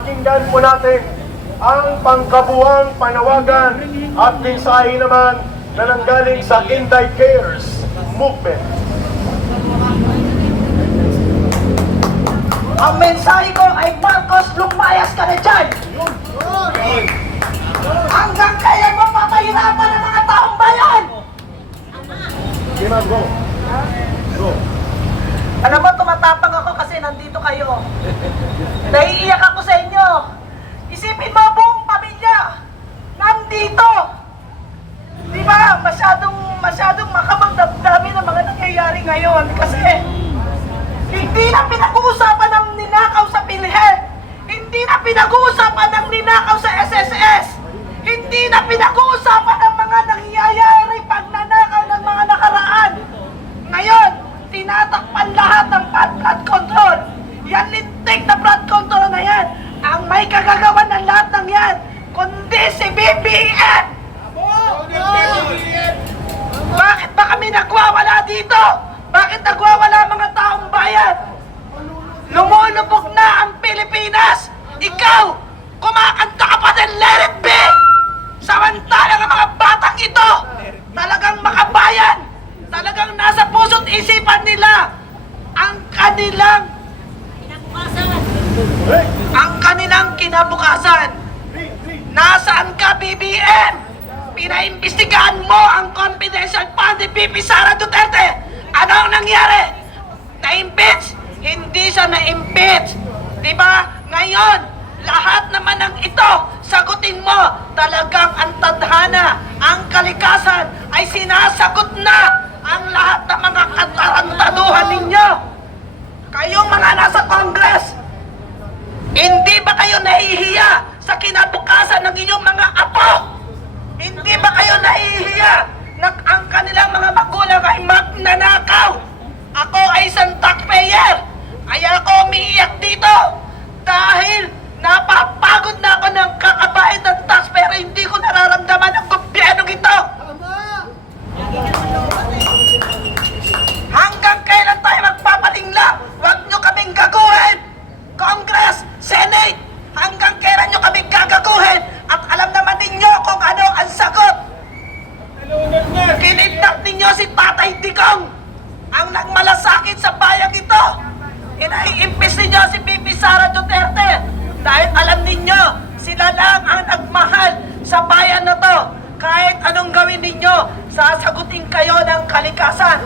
Pakinggan po natin ang pangkabuang panawagan at mensahe naman na nanggaling sa Inday Cares Movement. Ang mensahe ko ay Marcos, lumayas ka na dyan! Hanggang kailan mo papahirapan ang mga taong bayan? Go. Go. Alam mo, tumatapang ako kasi nandito kayo. Naiiyak ako sa inyo. Isipin mo, buong pamilya nandito. Di ba? Masyadong makamagdamdamin ang mga nangyayari ngayon kasi hindi na pinag-uusapan ng ninakaw sa PhilHealth. Hindi na pinag-uusapan ng ninakaw sa SSS. Hindi na pinag-uusapan ng mga nangyayari pagnanakaw ng mga nakaraan. Ngayon, tinatakpan lahat ng blood control. Yan lintik na blood control na yan. Ang may kagagawa ng lahat ng yan, kundi si BBM! Bakit ba kami nagwawala dito? Bakit nagwawala mga taong bayan? Lumulubog na ang Pilipinas! Ikaw, kumakanta ka pa din, let it be! Samantalang ang mga batang ito, talagang makabayan! Talagang nasa puso't isipan nila ang kanilang kinabukasan. Nasaan ka, BBM? Pinaimbestigahan mo ang confidential fund ni VP Sara Duterte. Ano ang nangyari? Na-impeach? Hindi siya na-impeach. Diba? Ngayon, lahat naman ng ito, sagutin mo. Talagang ang tadhana, ang kalikasan ay sinasagot na ang lahat ng mga katarantaduhan ninyo. Kayong mga nasa Congress, hindi ba kayo nahihiya sa kinabukasan ng inyong mga apo? Hindi ba kayo nahihiya na ang kanilang mga magulang ay magnanakaw? Ako ay isang taxpayer, kaya ako umiiyak dito dahil napapagod na ako ng kakabayad ng tax pero hindi ko nararamdaman ang gobyernong ito. Hanggang kailan tayo magpapatingla? Huwag nyo kaming gaguhin! Congress, Senate, hanggang kailan nyo kaming gagaguhin? At alam naman ninyo kung ano ang sagot. Kinidnap ninyo si Tatay Digong, ang nagmalasakit sa bayang ito. Inaiimpis ninyo si VP Sara Duterte dahil alam ninyo sila lang ang nagmahal sa bayan na to. Kahit anong gawin ninyo, sasagutin kayo ng kalikasan.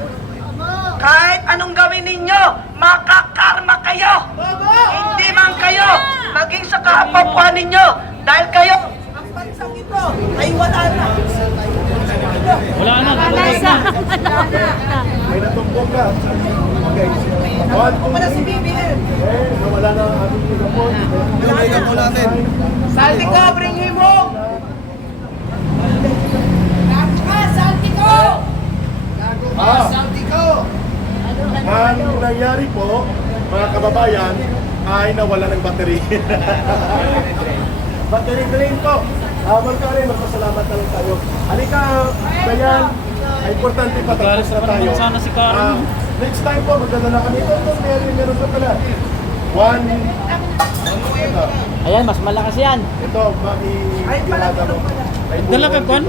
Kahit anong gawin ninyo, makakarma kayo. Hindi man kayo maging sa kapwa ninyo dahil kayo, ang bansang ito ay wala na. Wala na. May natumpok ka. Okay. Wala si BBM. Wala na ang ating pinapon. Tumigil po natin. Saldi ko, bring him home! Ang nangyari po, mga kababayan, ay nawala ng battery. Battery drain po. Ma'am Karen, magpasalamat na lang tayo. Halika, Bayan. Ay importante pa tapos na tayo. Sana si Karen. Next time po, magdadala kami. Ito, meron pa pala. Ito, Ayan, mas malakas yan. makikilala mo. Dala ka kon?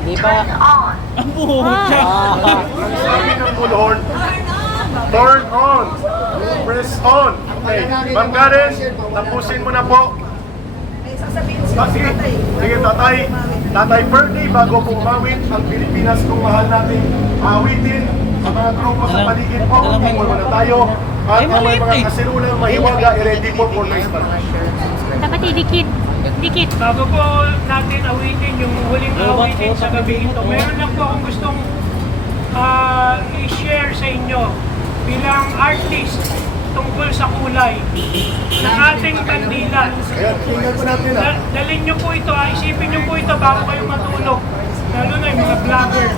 Di ba? Ang buhok siya. Sabi ng bullhorn, turn on. Press on. Okay. Ma'am Karen, tapusin mo na po. Sige, sige tatay. Tatay Ferdy, bago po umawit ang Pilipinas kung mahal natin awitin sa mga grupo sa paligid po. Kung na tayo. At ang mga kasinulang mahiwaga, i-ready po for Christmas. Dapat idikit. Dikit. Bago po natin awitin yung huling awitin sa gabi ito, meron lang po akong gustong i-share sa inyo bilang artist tungkol sa kulay ng ating bandila. Ayan, tingnan po natin Dalhin nyo po ito, isipin nyo po ito bago kayo matulog, lalo na yung mga vlogger.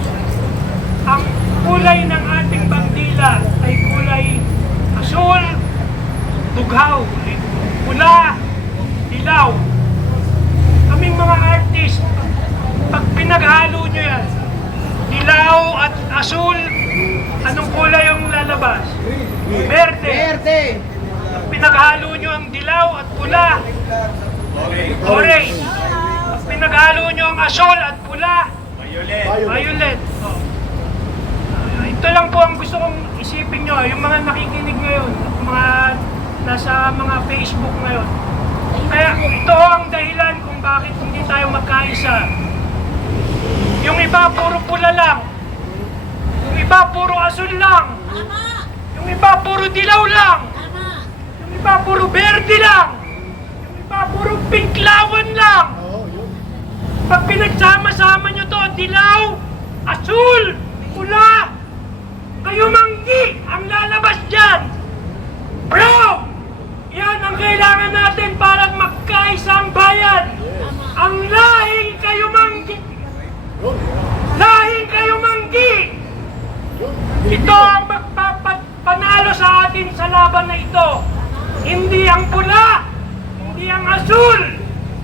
Ang kulay ng ating bandila ay kulay asul, dughaw, pula, dilaw. Kaming mga artist, pag pinaghalo nyo yan, dilaw at asul, anong kulay yung lalabas? Verde. Pag pinaghalo nyo ang dilaw at pula, Orange. Pinaghalo nyo ang asyol at pula. Violet. Oh. Ito lang po ang gusto kong isipin nyo. Yung mga nakikinig ngayon, mga nasa mga Facebook ngayon. Kaya ito ang dahilan kung bakit hindi tayo magkaisa. Yung iba puro pula lang. Yung iba puro asul lang. Yung iba puro dilaw lang. Yung iba puro berde lang. Yung iba puro pinklawan lang. Pag pinagsama-sama nyo to, dilaw, asul, pula, kayo manggi ang lalabas dyan. Bro! Yan ang kailangan natin para magkaisa ang bayan. Ang lahing kayo manggi. Lahing kayo manggi. Ito ang magpapanalo sa atin sa laban na ito. Hindi ang pula, hindi ang asul,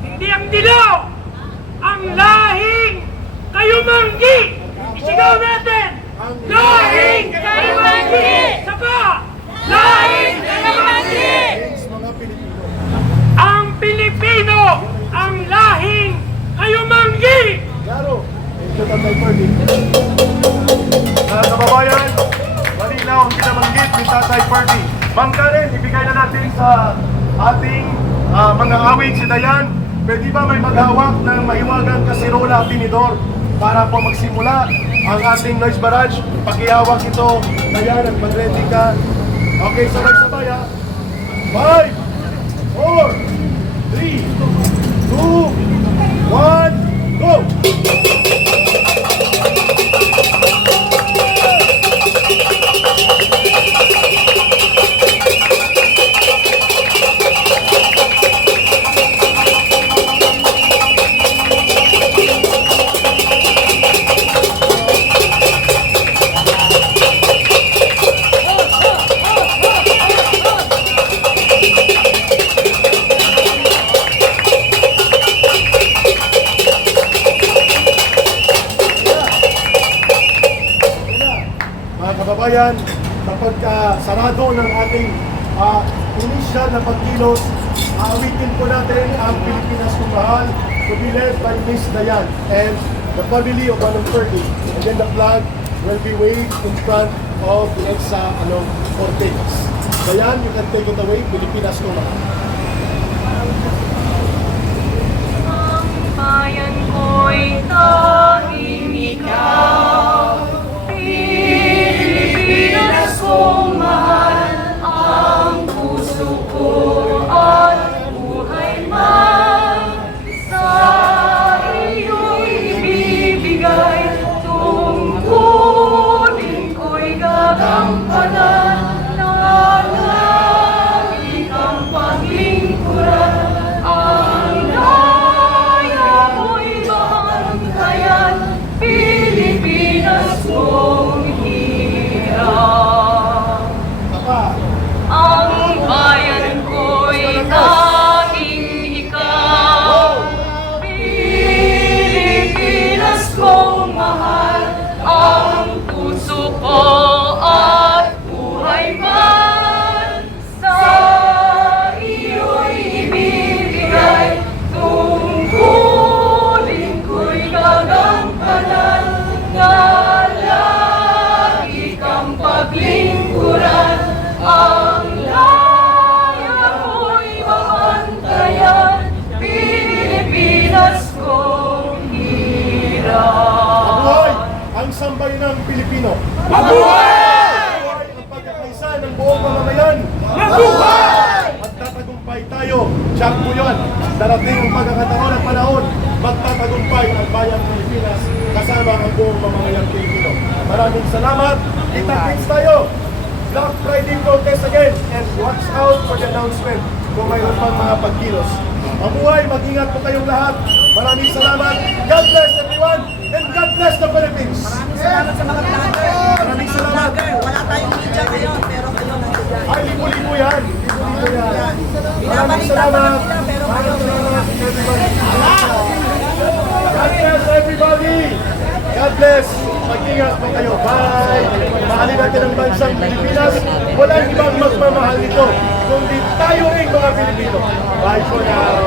hindi ang dilaw. Ang lahing kayo manggi. Isigaw natin. Lahing kayo manggi. Saka. Lahing kayo manggi. Ang Pilipino, ang lahing kayo manggi. Klaro. Ito Tatay Ferdy. Mga kababayan, malinaw ang pinabanggit ni Tatay Ferdy. Ma'am Karen, ibigay na natin sa ating mga awit si Dayan. Pwede ba may maghawak ng mahiwagang kasirola at tinidor para po magsimula ang ating noise barrage? Pakihawak ito, Dayan, at mag-ready ka. Okay, sabay-sabay ha. 5, 4, 3, 2, 1, go! Kababayan, kapag sarado ng ating initial na pagkilos, awitin po natin ang Pilipinas kung mahal to be led by Miss Dayan and the family of Manong Ferdy. And then the flag will be waved in front of the EDSA Ortegas. Dayan, you can take it away, Pilipinas kung mahal. Ang bayan ko'y tanging ikaw, Pilipinas kong mahal, ang puso ko at buhay man sa iyo'y ibibigay, tungkulin ko'y gagampanan, lagi kang paglingkuran, ang laya ko'y maangkayan, Pilipinas kong hirap. Ang bayan ko'y tanging ikaw, Pilipinas kong mahal, ang puso ko at buhay man sa iyo'y ibibigay, tungkulin ko'y gagampanan, na lagi kang paglingkuran, ang laya ko'y maantayan, Pilipinas kong hirap. Mabuhay ang sambayanang Pilipino! Mabuhay! Mabuhay ang pagkakaisa ng buong mamamayan! Mabuhay! Magtatagumpay tayo, tiyak po yun. Darating ang pagkakataon at panahon, magtatagumpay ang bayang Pilipinas kasama ang buong mamamayang Pilipino. Maraming salamat, kita-kits tayo! Black Friday protest again and watch out for the announcement kung mayroon pang mga pagkilos. Mabuhay, mag-ingat po kayong lahat. Maraming salamat. God bless everyone and God bless the Philippines. Salamat sa mga vlogger. Maraming salamat. Wala tayong media ngayon, pero kayo nandiyan. Ay, libo-libo yan. Libo-libo yan. Maraming Binabalita pa salamat. nila, pero kayo Maraming salamat everybody. God bless everybody. God bless. Mag-ingat po kayo. Bye. Mahalin natin ang bansang Pilipinas. Walang ibang magmamahal nito, kundi tayo rin mga Pilipino. Bye for now.